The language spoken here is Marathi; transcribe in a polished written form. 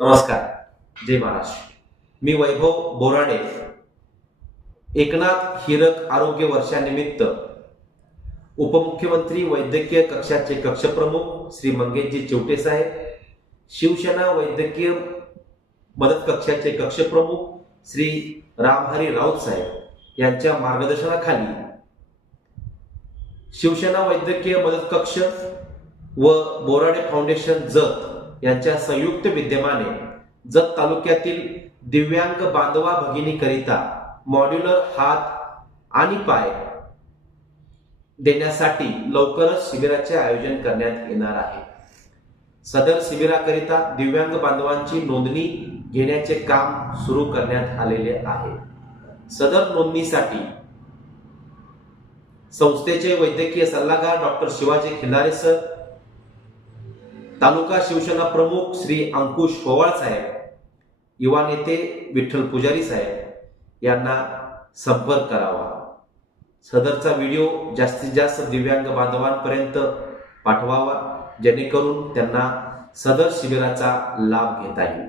नमस्कार, जय महाराष्ट्र. मी वैभव बोराडे. एकनाथ हिरक आरोग्य वर्षानिमित्त उपमुख्यमंत्री वैद्यकीय कक्षाचे कक्षप्रमुख श्री मंगेशजी चिवटे साहेब, शिवसेना वैद्यकीय मदत कक्षाचे कक्षप्रमुख श्री रामहरी राऊत साहेब यांच्या मार्गदर्शनाखाली शिवसेना वैद्यकीय मदत कक्ष व बोराडे फाउंडेशन जत यांच्या संयुक्त विद्यमाने जत तालुक्यातील दिव्यांग बांधवा भगिनीकरिता मॉड्यूलर हात आणि पाय देण्यासाठी लवकरच शिबिराचे आयोजन करण्यात येणार आहे. सदर शिबिराकरिता दिव्यांग बांधवांची नोंदणी घेण्याचे काम सुरू करण्यात आलेले आहे. सदर नोंदणीसाठी संस्थेचे वैद्यकीय सल्लागार डॉक्टर शिवाजी खिल्लारे सर, तालुका शिवसेना प्रमुख श्री अंकुश पोवाळ साहेब, युवा नेते विठ्ठल पुजारी साहेब यांना संपर्क करावा. सदरचा व्हिडिओ जास्तीत जास्त दिव्यांग बांधवांपर्यंत पाठवावा जेणेकरून त्यांना सदर शिबिराचा लाभ घेता येईल.